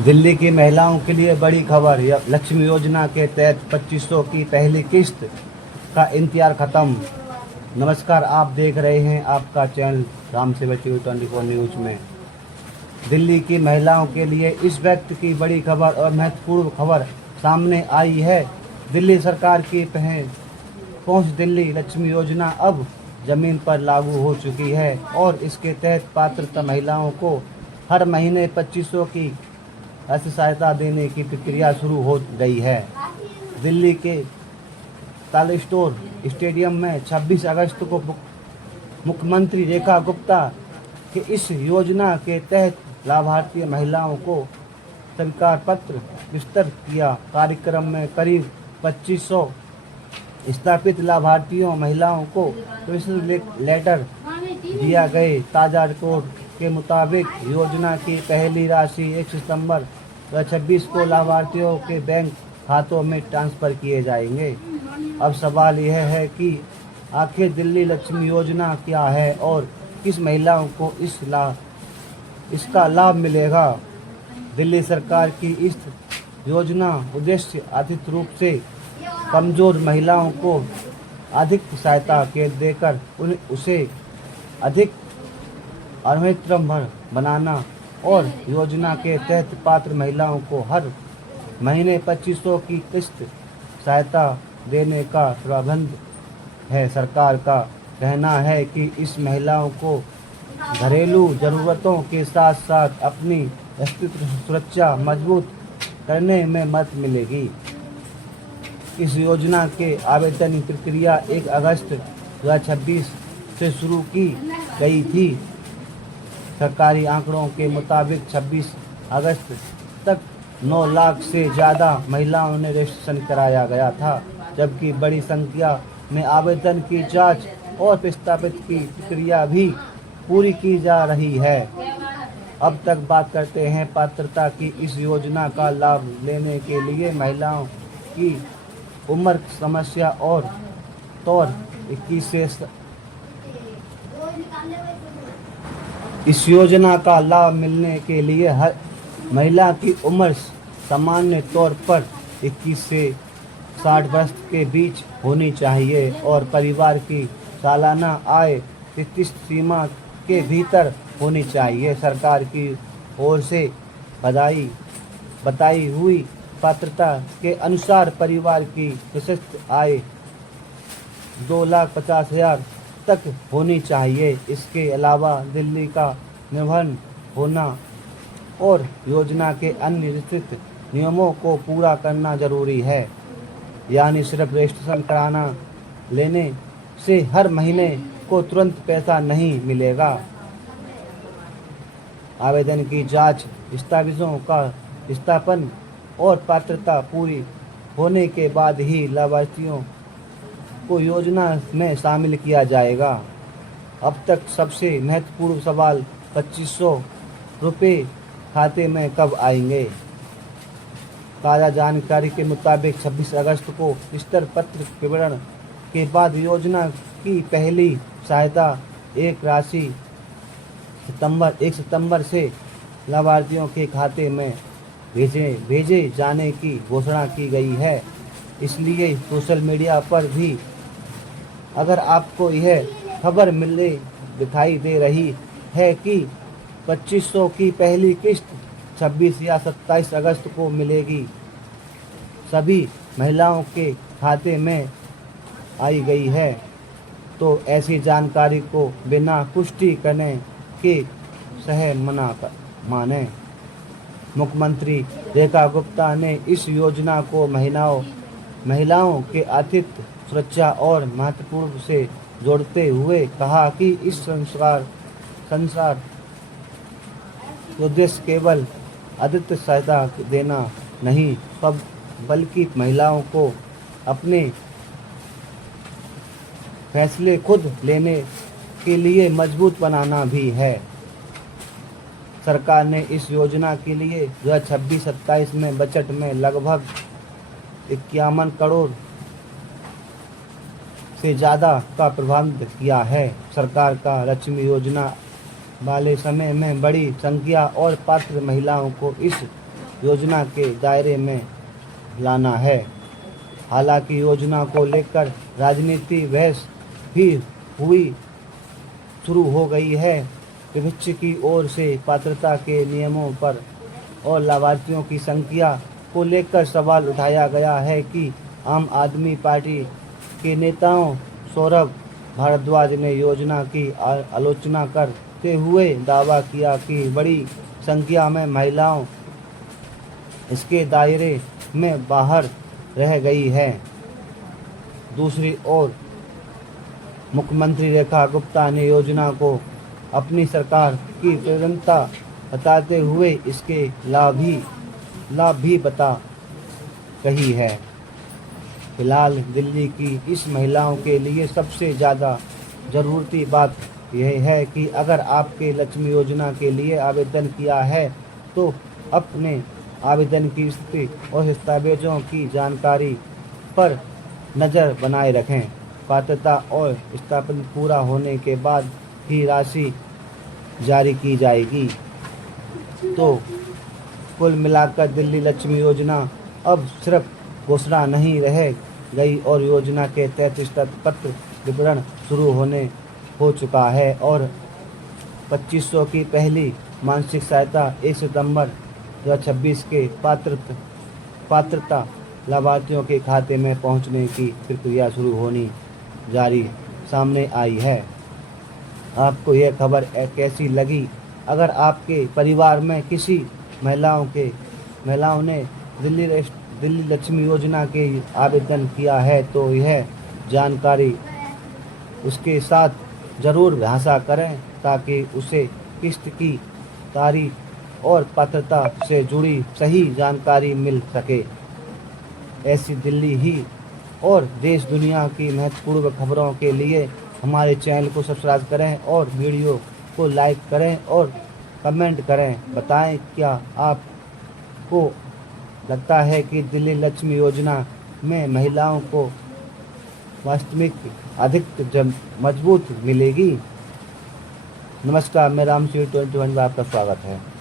दिल्ली की महिलाओं के लिए बड़ी खबर। लक्ष्मी योजना के तहत 2500 की पहली किस्त का इंतजार खत्म। नमस्कार, आप देख रहे हैं आपका चैनल राम सेवक टीवी 24 न्यूज में। दिल्ली की महिलाओं के लिए इस वक्त की बड़ी खबर और महत्वपूर्ण खबर सामने आई है। दिल्ली सरकार की पहुंच दिल्ली लक्ष्मी योजना अब जमीन पर लागू हो चुकी है और इसके तहत पात्र महिलाओं को हर महीने 2500 की ऐसी सहायता देने की प्रक्रिया शुरू हो गई है। दिल्ली के तालेस्टोर स्टेडियम में 26 अगस्त को मुख्यमंत्री रेखा गुप्ता के इस योजना के तहत लाभार्थी महिलाओं को स्वीकार पत्र वितरित किया। कार्यक्रम में करीब 2500 स्थापित लाभार्थियों महिलाओं को लेटर दिया गए। ताज़ा रिपोर्ट के मुताबिक योजना की पहली राशि 1 सितंबर 2026 को लाभार्थियों के बैंक खातों में ट्रांसफ़र किए जाएंगे। अब सवाल यह है कि आखिर दिल्ली लक्ष्मी योजना क्या है और किस महिलाओं को इसका लाभ मिलेगा। दिल्ली सरकार की इस योजना उद्देश्य आर्थिक रूप से कमज़ोर महिलाओं को अधिक सहायता के देकर उसे अधिक आत्मनिर्भर बनाना और योजना के तहत पात्र महिलाओं को हर महीने 2500 की किस्त सहायता देने का प्रबंध है। सरकार का कहना है कि इस महिलाओं को घरेलू ज़रूरतों के साथ साथ अपनी अस्तित्व सुरक्षा मजबूत करने में मदद मिलेगी। इस योजना के आवेदन की प्रक्रिया 1 अगस्त 2026 से शुरू की गई थी। सरकारी आंकड़ों के मुताबिक 26 अगस्त तक 9 लाख से ज़्यादा महिलाओं ने रजिस्ट्रेशन कराया गया था, जबकि बड़ी संख्या में आवेदन की जांच और प्रस्तावित की प्रक्रिया भी पूरी की जा रही है। अब तक बात करते हैं पात्रता की। इस योजना का लाभ लेने के लिए महिलाओं की उम्र समस्या और तौर 21 से इस योजना का लाभ मिलने के लिए हर महिला की उम्र सामान्य तौर पर 21 से 60 वर्ष के बीच होनी चाहिए और परिवार की सालाना आय निर्दिष्ट सीमा के भीतर होनी चाहिए। सरकार की ओर से बताई हुई पात्रता के अनुसार परिवार की विशिष्ट आय 2,50,000 तक होनी चाहिए। इसके अलावा दिल्ली का निबंधन होना और योजना के अन्य निश्चित नियमों को पूरा करना जरूरी है। यानी सिर्फ रजिस्ट्रेशन कराना लेने से हर महीने को तुरंत पैसा नहीं मिलेगा। आवेदन की जांच, दस्तावेजों का सत्यापन और पात्रता पूरी होने के बाद ही लाभार्थियों को योजना में शामिल किया जाएगा। अब तक सबसे महत्वपूर्ण सवाल 2500 रुपये खाते में कब आएंगे। ताज़ा जानकारी के मुताबिक 26 अगस्त को विस्तार पत्र विवरण के बाद योजना की पहली सहायता एक राशि 1 सितंबर से लाभार्थियों के खाते में भेजे जाने की घोषणा की गई है। इसलिए सोशल मीडिया पर भी अगर आपको यह खबर दिखाई दे रही है कि 2500 की पहली किस्त 26 या 27 अगस्त को मिलेगी, सभी महिलाओं के खाते में आई गई है, तो ऐसी जानकारी को बिना पुष्टि करने के सही माने। मुख्यमंत्री रेखा गुप्ता ने इस योजना को महिलाओं के आर्थिक सुरक्षा और महत्वपूर्ण से जोड़ते हुए कहा कि इस संसार उद्देश्य केवल आर्थिक सहायता देना नहीं बल्कि महिलाओं को अपने फैसले खुद लेने के लिए मजबूत बनाना भी है। सरकार ने इस योजना के लिए 2026-27 में बजट में लगभग 51 करोड़ से ज़्यादा का प्रबंध किया है। सरकार का लक्ष्मी योजना वाले समय में बड़ी संख्या और पात्र महिलाओं को इस योजना के दायरे में लाना है। हालांकि योजना को लेकर राजनीति बहस भी हुई शुरू हो गई है। विपक्ष की ओर से पात्रता के नियमों पर और लाभार्थियों की संख्या को लेकर सवाल उठाया गया है कि आम आदमी पार्टी के नेताओं सौरभ भारद्वाज ने योजना की आलोचना करते हुए दावा किया कि बड़ी संख्या में महिलाओं इसके दायरे में बाहर रह गई है। दूसरी ओर मुख्यमंत्री रेखा गुप्ता ने योजना को अपनी सरकार की प्राथमिकता बताते हुए इसके लाभ भी बता कही है। फिलहाल दिल्ली की इस महिलाओं के लिए सबसे ज़्यादा ज़रूरी बात यह है कि अगर आपके लक्ष्मी योजना के लिए आवेदन किया है तो अपने आवेदन की स्थिति और दस्तावेजों की जानकारी पर नज़र बनाए रखें। पात्रता और स्थापना पूरा होने के बाद ही राशि जारी की जाएगी। तो कुल मिलाकर दिल्ली लक्ष्मी योजना अब सिर्फ घोषणा नहीं रह गई और योजना के तहत स्तरपत्र वितरण शुरू हो चुका है और 2500 की पहली मानसिक सहायता 1 सितंबर 2026 के पात्रता लाभार्थियों के खाते में पहुंचने की प्रक्रिया शुरू होनी जारी सामने आई है। आपको यह खबर कैसी लगी? अगर आपके परिवार में किसी महिलाओं ने दिल्ली लक्ष्मी योजना के आवेदन किया है तो यह जानकारी उसके साथ ज़रूर साझा करें ताकि उसे किस्त की तारीख और पात्रता से जुड़ी सही जानकारी मिल सके। ऐसी दिल्ली ही और देश दुनिया की महत्वपूर्ण खबरों के लिए हमारे चैनल को सब्सक्राइब करें और वीडियो को लाइक करें और कमेंट करें। बताएं क्या आपको लगता है कि दिल्ली लक्ष्मी योजना में महिलाओं को वास्तविक अधिक मजबूत मिलेगी। नमस्कार, मैं राम 21 में आपका स्वागत है।